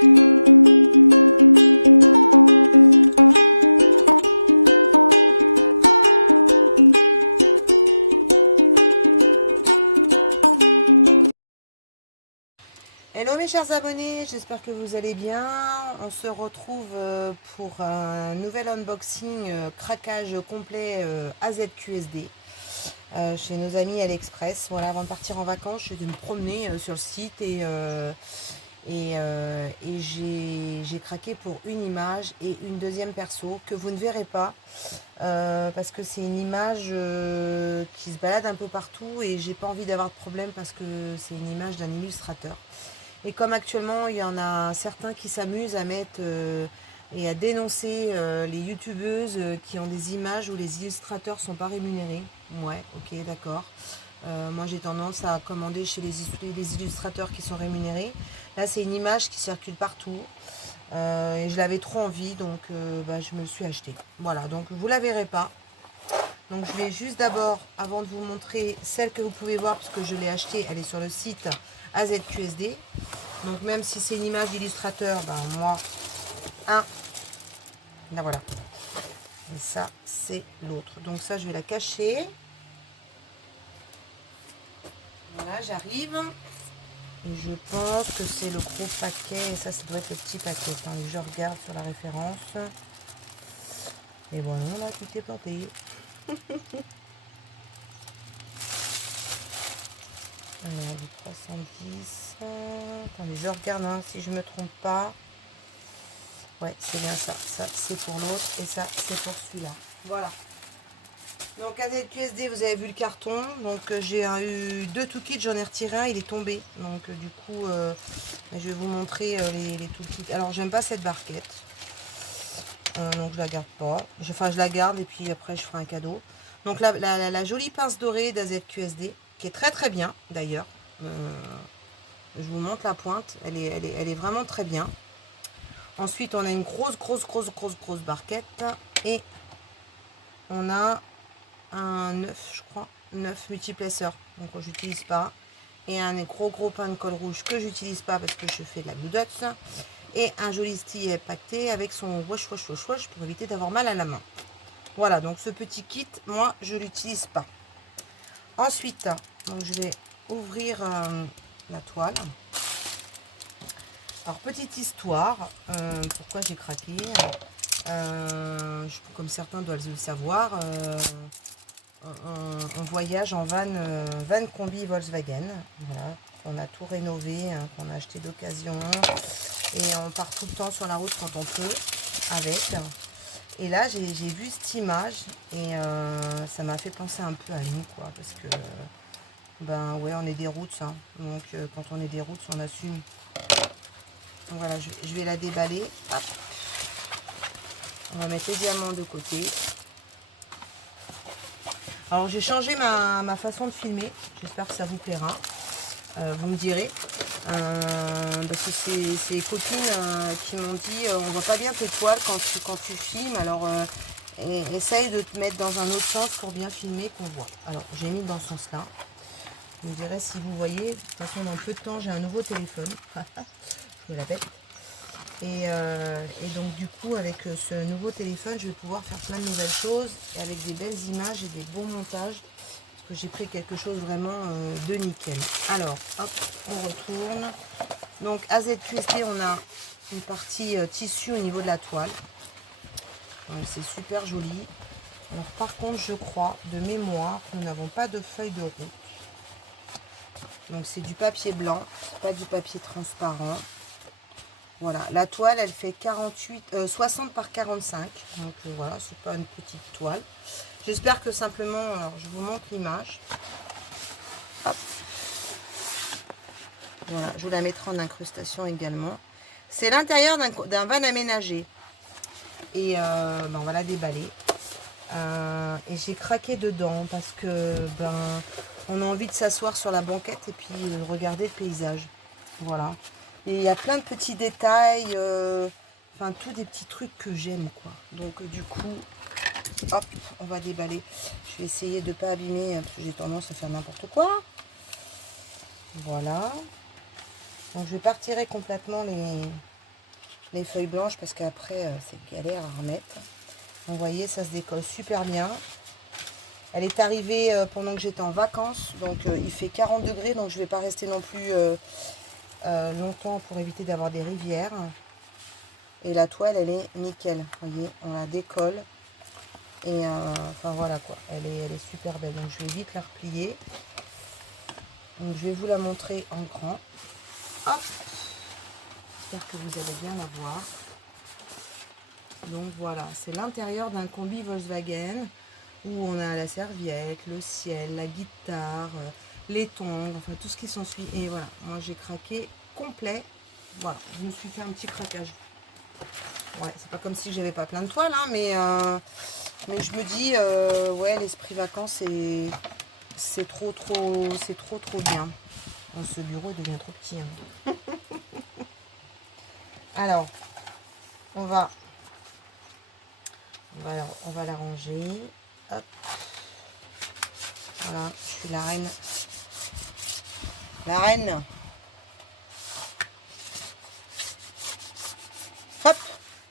Hello mes chers abonnés, j'espère que vous allez bien. On se retrouve pour un nouvel unboxing craquage complet AZQSD chez nos amis AliExpress. Voilà, avant de partir en vacances, je vais me promener sur le site et j'ai craqué pour une image et une deuxième perso que vous ne verrez pas parce que c'est une image qui se balade un peu partout et j'ai pas envie d'avoir de problème parce que c'est une image d'un illustrateur. Et comme actuellement, il y en a certains qui s'amusent à mettre et à dénoncer les youtubeuses qui ont des images où les illustrateurs sont pas rémunérés. Ouais, ok, d'accord. Moi, j'ai tendance à commander chez les illustrateurs qui sont rémunérés. Là, c'est une image qui circule partout. Et je l'avais trop envie, donc je me le suis acheté. Voilà, donc vous la verrez pas. Donc je vais juste d'abord, avant de vous montrer celle que vous pouvez voir, parce que je l'ai achetée, elle est sur le site AZQSD. Donc même si c'est une image d'illustrateur, moi, là voilà. Et ça, c'est l'autre. Donc ça, je vais la cacher. Voilà, j'arrive. Et je pense que c'est le gros paquet. Et ça doit être le petit paquet. Attendez, je regarde sur la référence. Et bon, non, là, tout est planté. Alors, du 310. Attendez, je regarde si je me trompe pas. Ouais, c'est bien ça. Ça, c'est pour l'autre. Et ça, c'est pour celui-là. Voilà. Donc, AZQSD, vous avez vu le carton. Donc, j'ai eu 2 toolkits. J'en ai retiré un. Il est tombé. Donc, du coup, je vais vous montrer les toolkits. Alors, j'aime pas cette barquette. Donc, je la garde pas. Enfin, je la garde et puis après, je ferai un cadeau. Donc, la jolie pince dorée d'AZQSD, qui est très très bien d'ailleurs. Je vous montre la pointe. Elle est vraiment très bien. Ensuite, on a une grosse barquette. Et on a un 9, je crois. 9 multiplaceurs. Donc, j'utilise pas. Et un gros pain de colle rouge que j'utilise pas parce que je fais de la Blue Dots. Et un joli stylet pacté avec son wash pour éviter d'avoir mal à la main. Voilà, donc ce petit kit, moi, je l'utilise pas. Ensuite, donc je vais ouvrir la toile. Alors, petite histoire, pourquoi j'ai craqué. Comme certains doivent le savoir, on voyage en van combi Volkswagen. Voilà, on a tout rénové, qu'on a acheté d'occasion. Et on part tout le temps sur la route quand on peut avec. Et là, j'ai vu cette image et ça m'a fait penser un peu à nous, quoi. Parce que, ouais, on est des routes, hein. Donc, quand on est des routes, on assume. Donc, voilà, je vais la déballer. Hop. On va mettre les diamants de côté. Alors, j'ai changé ma façon de filmer. J'espère que ça vous plaira. Vous me direz. Parce que c'est les copines qui m'ont dit on voit pas bien tes toiles quand tu filmes, alors essaye de te mettre dans un autre sens pour bien filmer qu'on voit. Alors j'ai mis dans ce sens là, vous me direz si vous voyez. De toute façon dans peu de temps j'ai un nouveau téléphone. Je me la pète. Et donc du coup avec ce nouveau téléphone je vais pouvoir faire plein de nouvelles choses et avec des belles images et des bons montages. J'ai pris quelque chose vraiment de nickel. Alors, hop, on retourne. Donc, AZQSD, on a une partie tissu au niveau de la toile. C'est super joli. Alors, par contre, je crois, de mémoire, nous n'avons pas de feuille de route. Donc, c'est du papier blanc, pas du papier transparent. Voilà, la toile, elle fait 60 par 45. Donc, voilà, c'est pas une petite toile. J'espère que simplement, alors je vous montre l'image. Hop. Voilà, je vous la mettrai en incrustation également. C'est l'intérieur d'un van aménagé. Et on va la déballer. Et j'ai craqué dedans parce que on a envie de s'asseoir sur la banquette et puis regarder le paysage. Voilà. Et il y a plein de petits détails, enfin tous des petits trucs que j'aime, quoi. Donc du coup, hop, on va déballer. Je vais essayer de ne pas abîmer parce que j'ai tendance à faire n'importe quoi. Voilà. Donc je vais pas retirer complètement les feuilles blanches parce qu'après c'est galère à remettre. Donc, vous voyez, ça se décolle super bien. Elle est arrivée pendant que j'étais en vacances, donc il fait 40 degrés, donc je ne vais pas rester non plus longtemps pour éviter d'avoir des rivières. Et la toile, elle est nickel, vous voyez, on la décolle. Et enfin voilà quoi, elle est super belle. Donc je vais vite la replier. Donc je vais vous la montrer en grand. Hop, j'espère que vous allez bien la voir. Donc voilà, c'est l'intérieur d'un combi Volkswagen où on a la serviette, le ciel, la guitare, les tongs, enfin tout ce qui s'ensuit. Et voilà, moi j'ai craqué complet. Voilà, je me suis fait un petit craquage. Ouais, c'est pas comme si j'avais pas plein de toiles, hein, mais je me dis, ouais, l'esprit vacances, c'est trop bien. Bon, ce bureau devient trop petit. Hein. Alors, on va la ranger. Hop. Voilà, je suis la reine. La reine. Hop,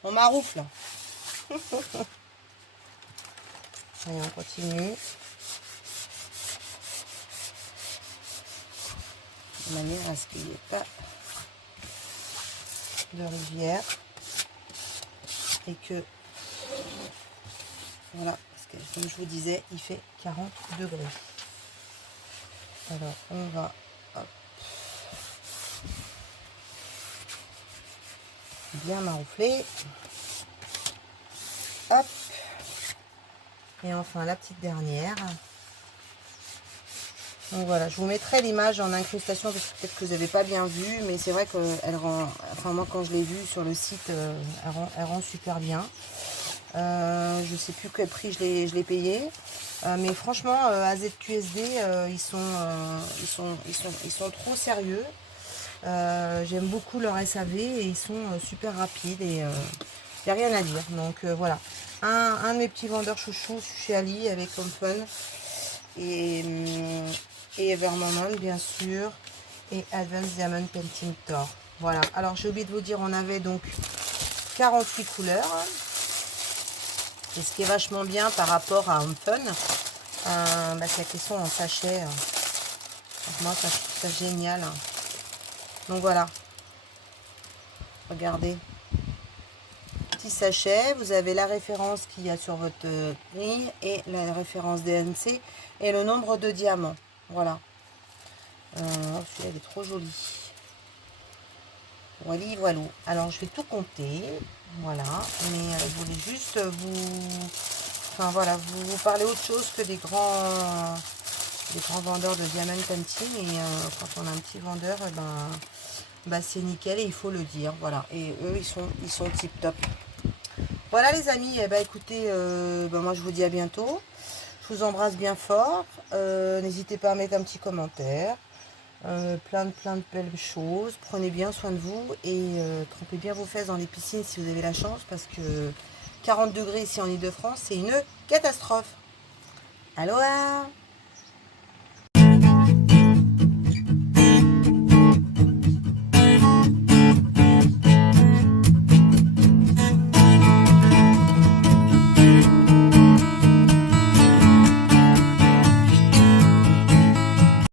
on maroufle. Allez, on continue. De manière à ce qu'il n'y ait pas de rivière. Et que, voilà, parce que comme je vous disais, il fait 40 degrés. Alors, on va, hop, bien maroufler. Hop. Et enfin, la petite dernière. Donc voilà, je vous mettrai l'image en incrustation parce que peut-être que vous n'avez pas bien vu, mais c'est vrai qu'elle rend, enfin moi quand je l'ai vue sur le site, elle rend super bien. Je sais plus quel prix je l'ai payé, mais franchement AZQSD ils sont trop sérieux. J'aime beaucoup leur SAV et ils sont super rapides et il n'y a rien à dire. Donc voilà, un de mes petits vendeurs chouchous chez Ali avec Home Fun et Evermoment bien sûr, et Advanced Diamond Painting Tour. Voilà, alors j'ai oublié de vous dire, on avait donc 48 couleurs. Et ce qui est vachement bien par rapport à Home Fun, c'est qu'elles sont en sachet. Moi, ça, je trouve ça génial. Donc voilà, regardez. Petit sachet, vous avez la référence qu'il y a sur votre grille et la référence DNC et le nombre de diamants. Voilà. Celui-là, il est trop joli. Voilà, voilà. Alors, je vais tout compter. Voilà. Mais je voulais juste enfin voilà, vous parler autre chose que des grands vendeurs de diamant painting. Et quand on a un petit vendeur, c'est nickel et il faut le dire. Voilà. Et eux, ils sont tip top. Voilà les amis. Écoutez, moi je vous dis à bientôt. Je vous embrasse bien fort. N'hésitez pas à mettre un petit commentaire. Plein de belles choses. Prenez bien soin de vous et trempez bien vos fesses dans les piscines si vous avez la chance parce que 40 degrés ici en Ile-de-France, c'est une catastrophe. Aloha!